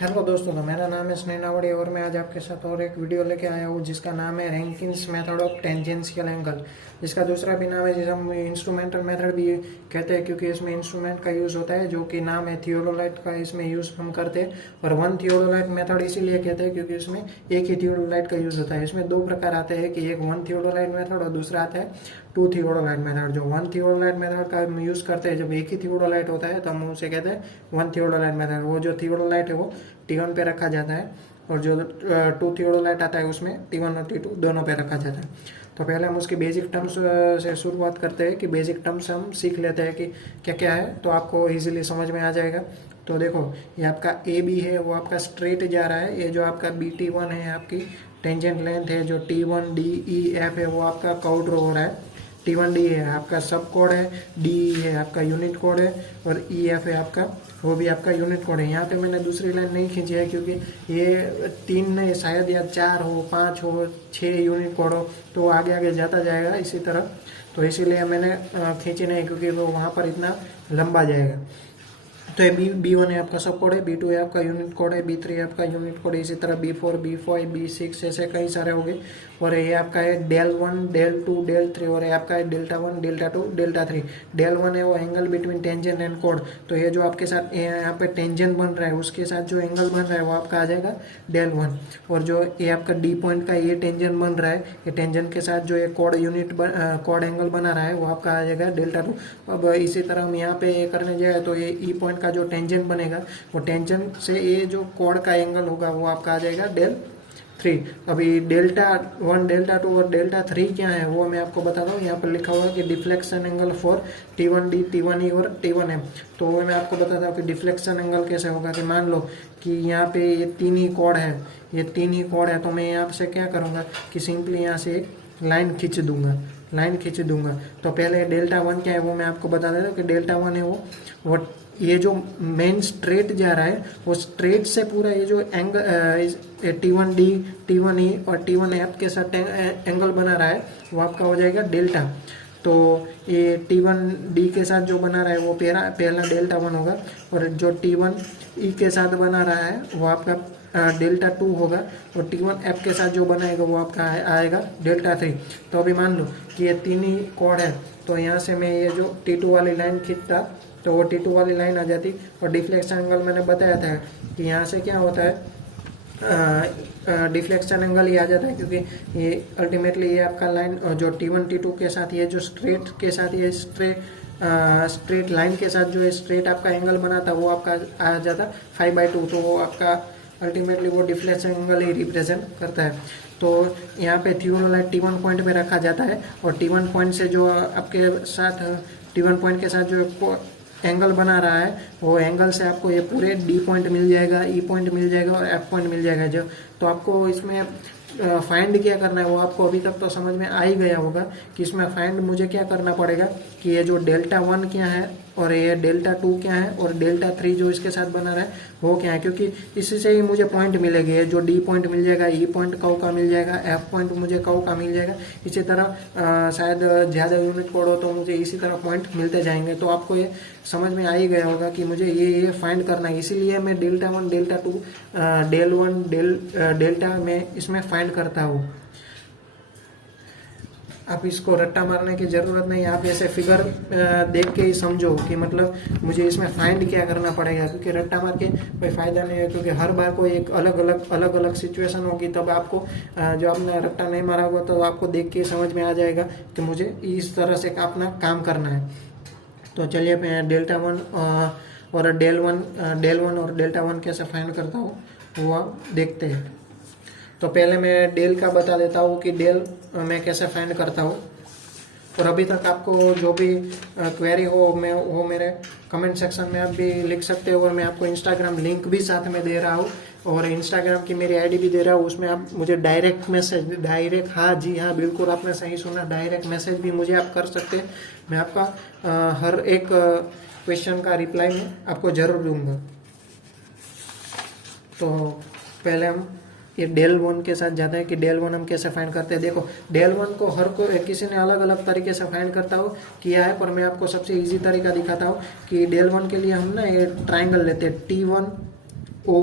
Hello दोस्तों, तो मेरा नाम है स्नेह नावड़े और मैं आज आपके साथ और एक वीडियो लेके आया हूँ जिसका नाम है रैंकिन्स मेथड ऑफ टेंजेंशियल एंगल। जिसका दूसरा भी नाम है जिसे हम इंस्ट्रूमेंटल मेथड भी कहते हैं, क्योंकि इसमें इंस्ट्रूमेंट का यूज़ होता है जो कि नाम है थियोडोलाइट का, इसमें यूज़ हम करते हैं। और वन थियोडोलाइट मेथड इसीलिए कहते हैं क्योंकि इसमें एक ही थियोडोलाइट का यूज़ होता है। इसमें दो प्रकार आते हैं कि एक वन थियोडोलाइट मेथड और दूसरा आता है टू थियोडोलाइट मेथड। जो वन थियोडोलाइट मेथड का हम यूज़ करते हैं जब एक ही थियोडोलाइट होता है तो हम उसे कहते हैं वन थियोडोलाइट मेथड। वो जो थियोडोलाइट है वो T1 पे रखा जाता है और जो टू थियोडोलाइट आता है उसमें T1 और T2 दोनों पे रखा जाता है। तो पहले हम उसके बेसिक टर्म्स से शुरुआत करते हैं कि बेसिक टर्म्स हम सीख लेते हैं कि क्या क्या है, तो आपको इजीली समझ में आ जाएगा। तो देखो, ये आपका ए बी है वो आपका स्ट्रेट जा रहा है। ये जो आपका BT1 है आपकी टेंजेंट लेंथ है, जो T1 DEF है वो आपका कर्व ड्रॉ हो रहा है। T1D है आपका सब कोड है, DE है आपका यूनिट कोड है और EF है आपका वो भी आपका यूनिट कोड है। यहाँ पे मैंने दूसरी लाइन नहीं खींची है क्योंकि ये तीन नहीं, शायद या चार हो, पाँच हो, छः यूनिट कोड हो तो आगे आगे जाता जाएगा इसी तरह। तो इसीलिए मैंने खींची नहीं क्योंकि वो वहाँ पर इतना लंबा जाएगा। तो ये B1 है आपका सब कोड है, B2 है आपका यूनिट कोड है, B3 है आपका यूनिट कोड है, इसी तरह B4 B5 B6 ऐसे कई सारे हो गए। और ये आपका है del1 del2 del3 और ये आपका है delta1 delta2 delta3। del1 है वो angle between tangent and code. तो ये जो आपके साथ यहाँ पे टेंजेंट बन रहा है उसके साथ जो एंगल बन रहा है वो आपका आ जाएगा del1। और जो ये आपका D पॉइंट का ये टेंजेंट बन रहा है, ये टेंजेंट के साथ जो ये कोड यूनिट कोड एंगल बना रहा है वो आपका आ जाएगा delta2। अब इसी तरह हम यहाँ पे करने जाए तो ये E पॉइंट का जो टेंजेंट बनेगा वो टेंजेंट से ये जो कोड का एंगल होगा वो आपका आ जाएगा del3। अभी delta1 delta2 और delta3 क्या है वो मैं आपको बताता हूँ। यहाँ पर लिखा हुआ है कि deflection angle for T1D T1E और T1M। तो वो मैं आपको बताता हूँ कि डिफ्लेक्शन एंगल कैसे होगा। कि मान लो कि यहाँ पे ये तीन ही कोड है, ये तीन ही कोड है, तो मैं यहाँ से क्या करूँगा कि सिंपली यहाँ से एक लाइन खींच दूंगा। तो पहले delta1 क्या है वो मैं आपको बता देता हूँ कि delta1 है वो ये जो मेन स्ट्रेट जा रहा है वो स्ट्रेट से पूरा ये जो एंगल T1D T1E और T1F के साथ एंगल बना रहा है वो आपका हो जाएगा डेल्टा। तो ये T1D के साथ जो बना रहा है वो पहला delta1 होगा और जो T1E के साथ बना रहा है वो आपका delta2 होगा और T1F के साथ जो बनाएगा वो आपका आएगा delta3। तो अभी मान लो कि ये तीन ही कोड है, तो यहाँ से मैं ये जो T2 वाली लाइन खींचता तो वो T2 वाली लाइन आ जाती। और डिफ्लेक्शन एंगल मैंने बताया था कि यहाँ से क्या होता है, डिफ्लेक्शन एंगल ही आ जाता है क्योंकि ये अल्टीमेटली ये आपका लाइन जो T1 T2 के साथ ये जो स्ट्रेट के साथ ये स्ट्रेट लाइन के साथ जो स्ट्रेट आपका एंगल बना था वो आपका आ जाता 5/2। तो वो आपका अल्टीमेटली वो डिफ्लेक्शन एंगल ही रिप्रेजेंट करता है। तो यहाँ पे थियोडोलाइट T1 पॉइंट पे रखा जाता है और T1 पॉइंट से जो आपके साथ T1 पॉइंट के साथ जो एंगल बना रहा है वो एंगल से आपको ये पूरे D पॉइंट मिल जाएगा, E पॉइंट मिल जाएगा और F पॉइंट मिल जाएगा। जो तो आपको इसमें फाइंड क्या करना है वो आपको अभी तक तो समझ में आ ही गया होगा कि इसमें फाइंड मुझे क्या करना पड़ेगा कि ये जो delta1 क्या है और ये delta2 क्या है और delta3 जो इसके साथ बना रहा है वो क्या है, क्योंकि इसी से ही मुझे पॉइंट मिलेंगे। जो D पॉइंट मिल जाएगा, E पॉइंट कर्व का मिल जाएगा, F पॉइंट मुझे कर्व का मिल जाएगा। इसी तरह शायद ज़्यादा यूनिट कोड हो तो मुझे इसी तरह पॉइंट मिलते जाएंगे। तो आपको ये समझ में आ ही गया होगा कि मुझे ये फाइंड करना है, इसीलिए मैं delta1 delta2 del1 delta में इसमें फाइंड करता हूँ। आप इसको रट्टा मारने की ज़रूरत नहीं, आप ऐसे फिगर देख के ही समझो कि मतलब मुझे इसमें फाइंड क्या करना पड़ेगा, क्योंकि रट्टा मार के कोई फ़ायदा नहीं है। क्योंकि हर बार कोई एक अलग अलग सिचुएशन होगी, तब आपको जो आपने रट्टा नहीं मारा होगा तो आपको देख के समझ में आ जाएगा कि मुझे इस तरह से अपना काम करना है। तो चलिए delta1 और del1 और delta1 कैसे फाइंड करता हूँ वो आप देखते हैं। तो पहले मैं डेल का बता देता हूँ कि डेल मैं कैसे फाइंड करता हूँ। और अभी तक आपको जो भी क्वेरी हो वो मेरे कमेंट सेक्शन में आप भी लिख सकते हो और मैं आपको इंस्टाग्राम लिंक भी साथ में दे रहा हूँ और इंस्टाग्राम की मेरी आईडी भी दे रहा हूँ। उसमें आप मुझे डायरेक्ट हाँ जी हाँ बिल्कुल आपने सही सुना, डायरेक्ट मैसेज भी मुझे आप कर सकते हैं। मैं आपका हर एक क्वेश्चन का रिप्लाई मैं आपको ज़रूर दूंगा। तो पहले हम ये del1 के साथ जाते हैं कि del1 हम कैसे फाइंड करते हैं। देखो, del1 को किसी ने अलग अलग तरीके से फाइंड करता हो किया है, पर मैं आपको सबसे इजी तरीका दिखाता हूँ कि del1 के लिए हम ना ये ट्राइंगल लेते हैं T1 ओ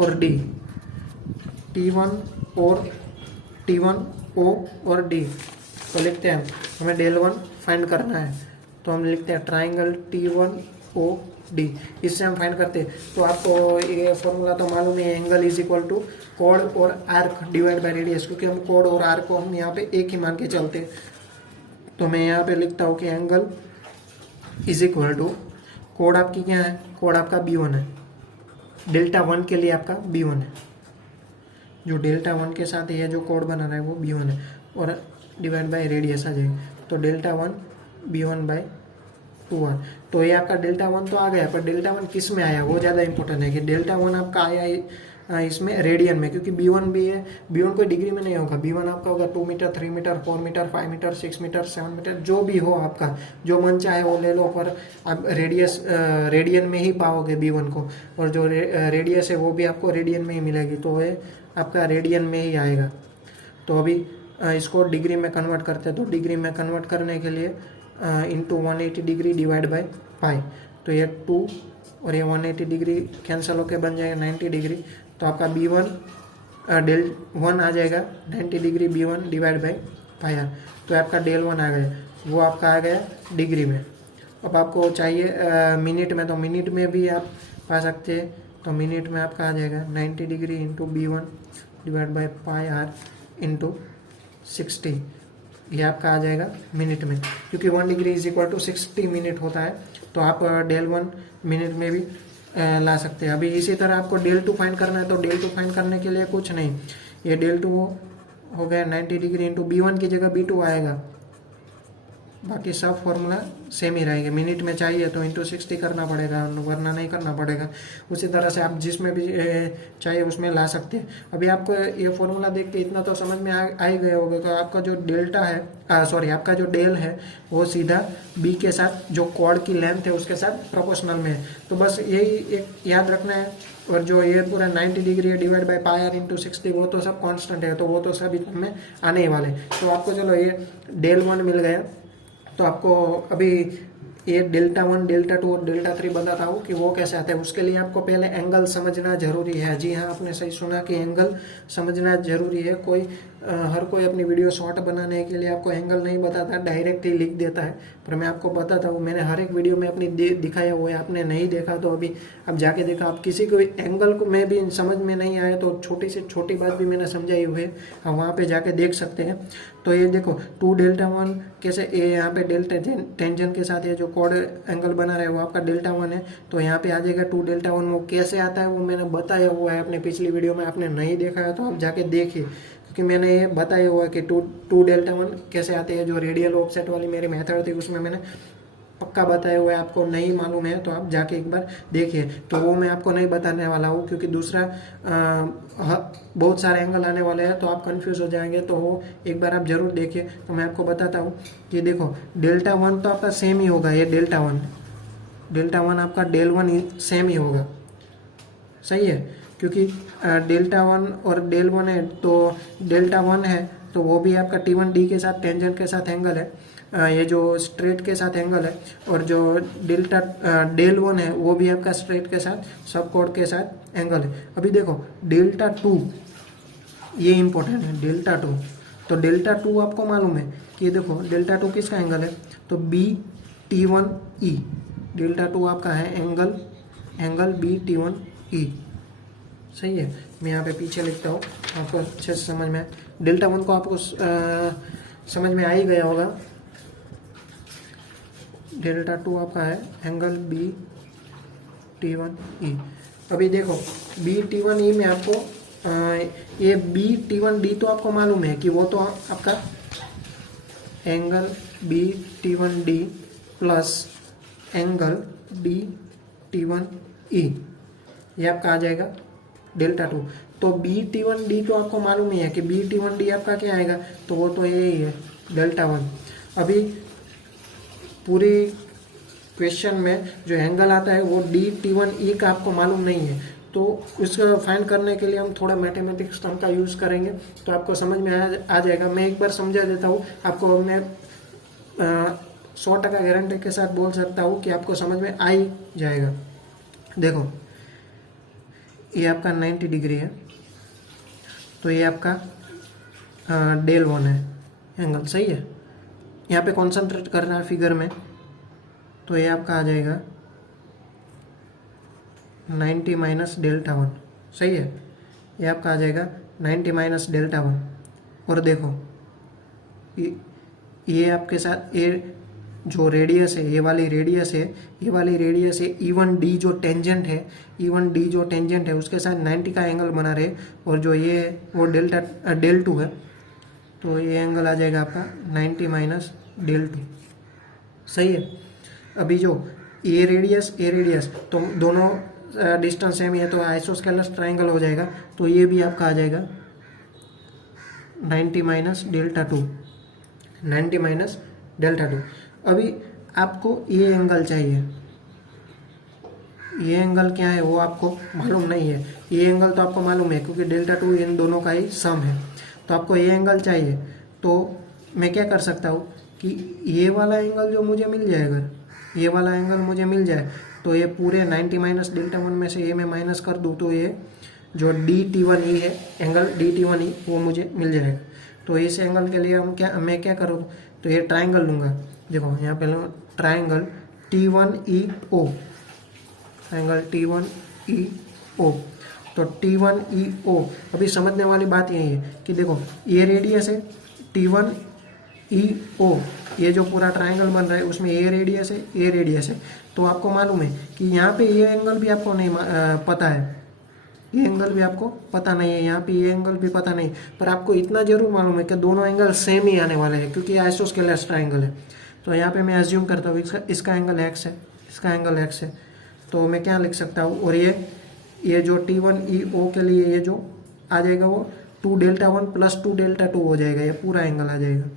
और डी, T1 और T1 O और D। तो लिखते हैं हमें डेल वन फाइंड करना है, तो हम लिखते हैं ट्राइंगल T1 O D, इससे हम फाइंड करते हैं। तो आपको ये फॉर्मूला तो मालूम है, एंगल इज इक्वल टू कोड और आर्क डिवाइड बाय रेडियस, क्योंकि हम कोड और आर्क को हम यहाँ पे एक ही मान के चलते हैं। तो मैं यहाँ पे लिखता हूँ कि एंगल इज इक्वल टू, कोड आपकी क्या है, कोड आपका B1 है, डेल्टा वन के लिए आपका B1 है, जो डेल्टा वन के साथ ये जो कोड बना रहा है वो B1 है, और डिवाइड बाय रेडियस आ जाएगा, तो delta one B1 bye 2R। तो ये आपका डेल्टा वन तो आ गया, पर डेल्टा वन किस में आया वो ज़्यादा इंपॉर्टेंट है कि डेल्टा वन आपका आया इसमें रेडियन में, क्योंकि B1 भी है, B1 कोई डिग्री में नहीं होगा, B1 आपका होगा 2 metre 3 metre 4 metre 5 metre 6 metre 7 metre, जो भी हो आपका, जो मन चाहे वो ले लो, पर आप रेडियन में ही पाओगे B1 को, और जो रेडियस है वो भी आपको रेडियन में ही मिलेगी, तो ये आपका रेडियन में ही आएगा। तो अभी इसको डिग्री में कन्वर्ट करते हैं, तो डिग्री में कन्वर्ट करने के लिए into 180 degree divide by pi, तो ये 2 और ये 180 डिग्री कैंसिल होकर बन जाएगा 90 डिग्री, तो आपका B1 डेल वन आ जाएगा 90 degree B1 divide by pi R, तो आपका डेल वन आ गया, वो आपका आ गया डिग्री में। अब आपको चाहिए मिनट में, तो मिनट में भी आप पा सकते हैं, तो मिनट में आपका आ जाएगा 90 degree into B1 divide by pi R into 60, ये आपका आ जाएगा मिनट में, क्योंकि 1 degree is equal to 60 minute होता है, तो आप डेल वन मिनट में भी ला सकते हैं। अभी इसी तरह आपको डेल टू फाइंड करना है, तो डेल टू फाइंड करने के लिए कुछ नहीं, ये डेल टू हो गया 90 डिग्री इंटू B1 की जगह B2 आएगा, बाकी सब फॉर्मूला सेम ही रहेगा। मिनट में चाहिए तो इंटू 60 करना पड़ेगा, वरना नहीं करना पड़ेगा। उसी तरह से आप जिसमें भी चाहिए उसमें ला सकते हैं। अभी आपको ये फॉर्मूला देख के इतना तो समझ में आ ही गया होगा कि आपका जो डेल्टा है, आपका जो डेल है वो सीधा बी के साथ जो कॉर्ड की लेंथ है उसके साथ प्रोपोर्शनल में है, तो बस यही एक याद रखना है। और जो ये पूरा 90 डिग्री है divide by pi R into 60, वो तो सब कांस्टेंट है, तो वो तो सब में आने ही वाले। तो आपको चलो ये डेल वन मिल गया, तो आपको अभी ये डेल्टा वन डेल्टा टू और डेल्टा थ्री बताता हूँ कि वो कैसे आता है। उसके लिए आपको पहले एंगल समझना जरूरी है। जी हाँ, आपने सही सुना कि एंगल समझना जरूरी है। हर कोई अपनी वीडियो शॉर्ट बनाने के लिए आपको एंगल नहीं बताता, डायरेक्ट ही लिख देता है, पर मैं आपको बताता हूँ। मैंने हर एक वीडियो में अपनी दिखाया हुआ है, आपने नहीं देखा तो अभी आप जाके देखा। आप किसी को भी एंगल को में भी समझ में नहीं आया तो छोटी से छोटी बात भी मैंने समझाई हुई है, आप वहाँ पे जाके देख सकते हैं। तो ये देखो 2 डेल्टा वन कैसे, ये यहाँ पे डेल्टा टेंजन के साथ ये जो कॉर्ड एंगल बना रहा है वो आपका डेल्टा वन है, तो यहाँ पे आ जाएगा 2 डेल्टा वन। वो कैसे आता है वो मैंने बताया हुआ है अपने पिछली वीडियो में, आपने नहीं देखा है तो आप जाके देखिए, क्योंकि मैंने ये बताया हुआ है कि टू डेल्टा वन कैसे आते हैं। जो रेडियल ऑफसेट वाली मेरी मेथड थी उसमें मैंने पक्का बताया हुआ है, आपको नहीं मालूम है तो आप जाके एक बार देखिए। तो वो मैं आपको नहीं बताने वाला हूँ, क्योंकि दूसरा बहुत सारे एंगल आने वाले हैं तो आप कंफ्यूज हो जाएंगे, तो वो एक बार आप जरूर देखिए। तो मैं आपको बताता हूँ कि देखो डेल्टा वन तो आपका सेम ही होगा, ये डेल्टा वन आपका डेल वन सेम ही होगा, सही है, क्योंकि डेल्टा वन और डेल वन है, तो डेल्टा वन है तो वो भी आपका T1 D के साथ टेंजेंट के साथ एंगल है, ये जो स्ट्रेट के साथ एंगल है। और जो डेल वन है वो भी आपका स्ट्रेट के साथ सब कोड के साथ एंगल है। अभी देखो डेल्टा टू, ये इंपॉर्टेंट है डेल्टा टू। तो डेल्टा टू आपको मालूम है कि ये देखो डेल्टा टू किसका एंगल है, तो BT1E, डेल्टा टू आपका है एंगल BT1E, सही है। मैं यहाँ पे पीछे लिखता हूँ आपको अच्छे से समझ में। डेल्टा वन को आपको समझ में आ ही गया होगा। डेल्टा टू आपका है एंगल BT1E। अभी देखो BT1E में आपको ये BT1D तो आपको मालूम है कि वो तो आपका angle BT1D plus angle BT1E, ये आपका आ जाएगा डेल्टा टू। तो BT1D तो आपको मालूम ही है कि BT1D आपका क्या आएगा, तो वो तो यही है डेल्टा वन। अभी पूरी क्वेश्चन में जो एंगल आता है वो DT1E का आपको मालूम नहीं है, तो उसको फाइंड करने के लिए हम थोड़ा मैथमेटिक्स टर्म का यूज़ करेंगे तो आपको समझ में आ जाएगा। मैं एक बार समझा देता हूँ आपको, मैं 100% गारंटी के साथ बोल सकता हूँ कि आपको समझ में आ ही जाएगा। देखो ये आपका 90 डिग्री है, तो ये आपका del 1 है एंगल, सही है। यहाँ पे कॉन्सेंट्रेट करना है फिगर में, तो ये आपका आ जाएगा 90 माइनस डेल्टा 1, सही है। ये आपका आ जाएगा 90 माइनस डेल्टा 1। और देखो ये आपके साथ ये जो रेडियस है, ये वाली रेडियस है, ये वाली रेडियस है E1D जो टेंजेंट है, E1D जो टेंजेंट है उसके साथ 90 का एंगल बना रहे, और जो ये है वो del 2 है, तो ये एंगल आ जाएगा आपका 90 माइनस del 2, सही है। अभी जो ये रेडियस तो दोनों डिस्टेंस सेम ही है, तो आइसोस्केलस ट्राइंगल हो जाएगा, तो ये भी आपका आ जाएगा 90 माइनस डेल्टा 2, 90 माइनस डेल्टा 2। अभी आपको ये एंगल चाहिए, ये एंगल क्या है वो आपको मालूम नहीं है, ये एंगल तो आपको मालूम है क्योंकि डेल्टा 2 इन दोनों का ही सम है, तो आपको ये एंगल चाहिए। तो मैं क्या कर सकता हूँ कि ये वाला एंगल जो मुझे मिल जाए, अगर ये वाला एंगल मुझे मिल जाए, तो ये पूरे 90 माइनस डेल्टा 1 में से ये मैं माइनस कर दूँ, तो ये जो DT1E है, एंगल DT1E वो मुझे मिल जाएगा। तो इस एंगल के लिए मैं क्या करूँ, तो ये ट्राइंगल लूँगा। देखो यहाँ पे ट्राइंगल T1EO, ट्राइंगल T1EO, तो T1EO। अभी समझने वाली बात यही है कि देखो ये रेडियस है T1EO, ये जो पूरा ट्राइंगल बन रहा है उसमें ये रेडियस है, ये रेडियस है, तो आपको मालूम है कि यहाँ पे ये एंगल भी आपको नहीं पता है, ये एंगल भी आपको पता नहीं है, यहाँ पे ये एंगल भी पता नहीं, पर आपको इतना जरूर मालूम है कि दोनों एंगल सेम ही आने वाले हैं क्योंकि आइसोस्केलस ट्राइंगल है। तो यहाँ पे मैं अज्यूम करता हूँ इसका एंगल x है, इसका एंगल x है, तो मैं क्या लिख सकता हूँ, और ये जो T1EO के लिए ये जो आ जाएगा वो 2 डेल्टा 1 प्लस 2 डेल्टा 2 हो जाएगा, ये पूरा एंगल आ जाएगा।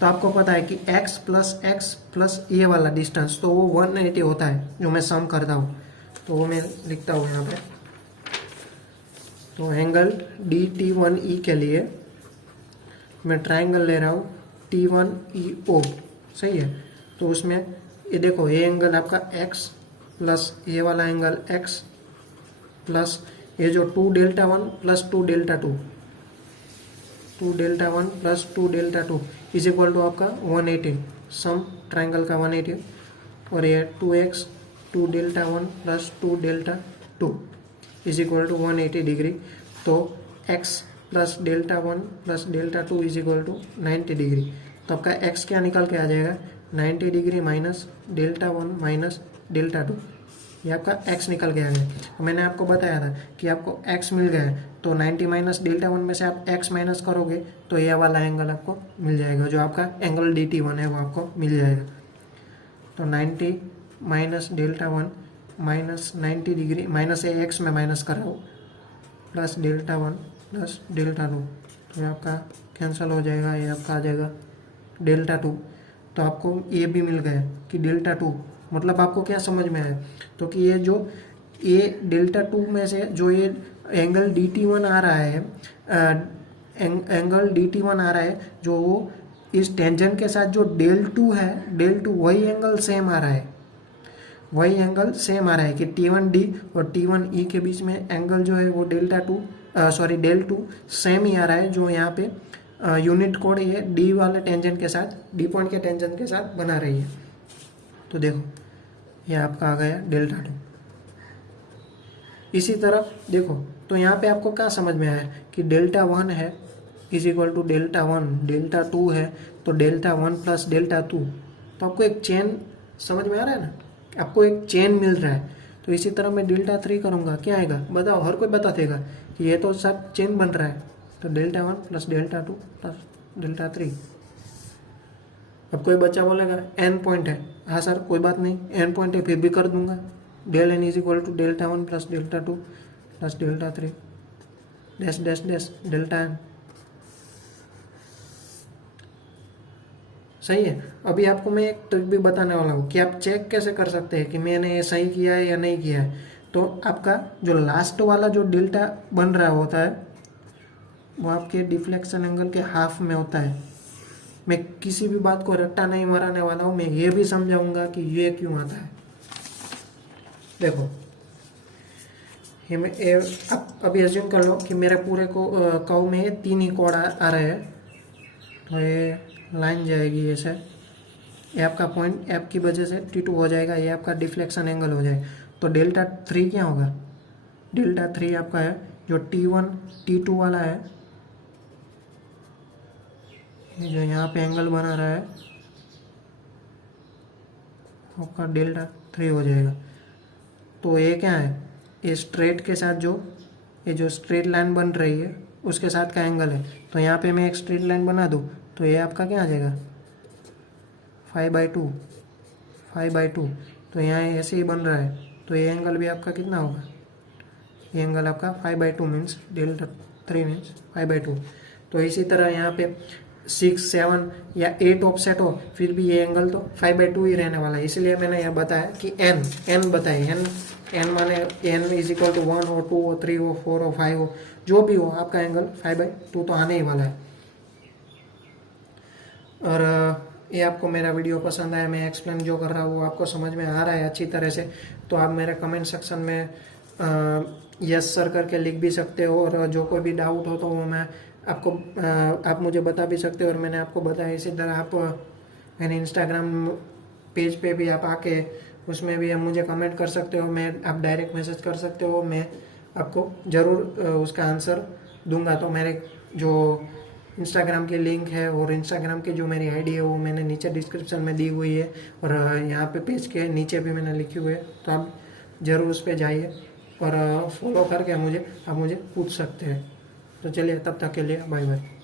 तो आपको पता है कि x प्लस ये वाला डिस्टेंस तो वो 180 होता है जो मैं सम करता हूँ, तो वो मैं लिखता हूँ यहाँ पे। तो एंगल DT1E के लिए मैं ट्राइंगल ले रहा हूँ T1EO, सही है। तो उसमें ये देखो ये एंगल आपका x प्लस ये वाला एंगल x प्लस ये जो 2 delta 1 plus 2 delta 2, 2 delta 1 plus 2 delta 2 is equal to आपका 180, सम ट्राइंगल का 180, और ये 2x 2 delta 1 plus 2 delta 2 is equal to 180 degree. तो x plus delta 1 plus delta 2 is equal to 90 degree. तो आपका x क्या निकल के आ जाएगा, 90 degree minus delta 1 minus delta 2, ये आपका x निकल के आ गया। तो मैंने आपको बताया था कि आपको x मिल गया है, तो 90 माइनस डेल्टा 1 में से आप x माइनस करोगे तो ये वाला एंगल आपको मिल जाएगा, जो आपका एंगल DT1 है वो आपको मिल जाएगा। तो 90 minus delta 1 minus 90 degree minus x में माइनस कर रहा हूँ प्लस डेल्टा 1 प्लस डेल्टा 2, तो ये आपका कैंसिल हो जाएगा, ये आपका आ जाएगा डेल्टा 2। तो आपको ये भी मिल गया कि डेल्टा 2 मतलब आपको क्या समझ में आया, तो कि ये डेल्टा 2 में से जो ये एंगल DT1 आ रहा है, एंगल DT1 आ रहा है, जो वो इस टेंजेंट के साथ जो del 2 है, del 2 वही एंगल सेम आ रहा है, वही एंगल सेम आ रहा है कि T1D और T1E के बीच में एंगल जो है वो del 2 सेम ही आ रहा है, जो यहाँ पे यूनिट कोड ये D वाले टेंजेंट के साथ, D पॉइंट के टेंजेंट के साथ बना रही है। तो देखो ये आपका आ गया डेल्टा 2। इसी तरह देखो तो यहाँ पे आपको क्या समझ में आया कि डेल्टा 1 है is equal to delta 1, delta 2 है तो डेल्टा 1 प्लस डेल्टा 2, तो आपको एक चेन समझ में आ रहा है ना, आपको एक चेन मिल रहा है। तो इसी तरह मैं डेल्टा 3 करूँगा, क्या आएगा बताओ, हर कोई बता देगा कि ये तो सब चेन बन रहा है। तो delta 1 plus delta 2 plus delta 3। अब कोई बच्चा बोलेगा एन पॉइंट है, हाँ सर कोई बात नहीं, एन पॉइंट है फिर भी कर दूंगा, del N is equal to delta 1 plus delta 2 plus delta 3 dash dash dash delta N, सही है। अभी आपको मैं एक ट्रिक भी बताने वाला हूँ कि आप चेक कैसे कर सकते हैं कि मैंने ये सही किया है या नहीं किया है। तो आपका जो लास्ट वाला जो डेल्टा बन रहा होता है वो आपके डिफ्लेक्शन एंगल के हाफ में होता है। मैं किसी भी बात को रट्टा नहीं मारने वाला हूँ, मैं ये भी समझाऊंगा कि ये क्यों आता है। देखो आप अभी एज्यूम कर लो कि मेरे पूरे को कर्व में 3 ही कोण आ रहे हैं, तो ये लाइन जाएगी ऐसे, ये आपका पॉइंट ऐप की वजह से T2 हो जाएगा, ये आपका डिफ्लेक्शन एंगल हो जाएगा। तो डेल्टा 3 क्या होगा? डेल्टा 3 आपका है जो T1 T2 वाला है, ये जो यहाँ पे एंगल बना रहा है आपका डेल्टा 3 हो जाएगा। तो ये क्या है? ये स्ट्रेट के साथ ये जो स्ट्रेट लाइन बन रही है उसके साथ का एंगल है। तो यहाँ पे मैं एक स्ट्रेट लाइन बना दूँ तो ये आपका क्या आ जाएगा? 5/2, 5/2। तो यहाँ ऐसे ही बन रहा है, तो ये एंगल भी आपका कितना होगा? ये एंगल आपका 5/2 मीन्स डेल्टा 3 मीन्स 5/2। तो इसी तरह यहाँ पे 6, 7 या 8 ऑफसेट हो फिर भी ये एंगल तो 5/2 ही रहने वाला है। इसलिए मैंने यह बताया कि n बताए, n माने n इज इक्वल टू 1 हो, 2 हो, 3 हो, 4 हो, 5 हो, जो भी हो आपका एंगल 5/2 तो आने ही वाला है। और ये आपको मेरा वीडियो पसंद आया, मैं एक्सप्लेन जो कर रहा हूँ वो आपको समझ में आ रहा है अच्छी तरह से, तो आप मेरे कमेंट सेक्शन में यस सर करके लिख भी सकते हो, और जो कोई भी डाउट हो तो वो मैं आपको आप मुझे बता भी सकते हो। और मैंने आपको बताया इसी तरह आप मैंने इंस्टाग्राम पेज पे भी आप आके उसमें भी आप मुझे कमेंट कर सकते हो, मैं आप डायरेक्ट मैसेज कर सकते हो, मैं आपको ज़रूर उसका आंसर दूंगा। तो मेरे जो इंस्टाग्राम की लिंक है और इंस्टाग्राम की जो मेरी आईडी है वो मैंने नीचे डिस्क्रिप्शन में दी हुई है, और यहाँ पे पेज के नीचे भी मैंने लिखी हुई है, तो आप ज़रूर उस पर जाइए और फॉलो करके आप मुझे पूछ सकते हैं। तो चलिए, तब तक के लिए बाय बाय।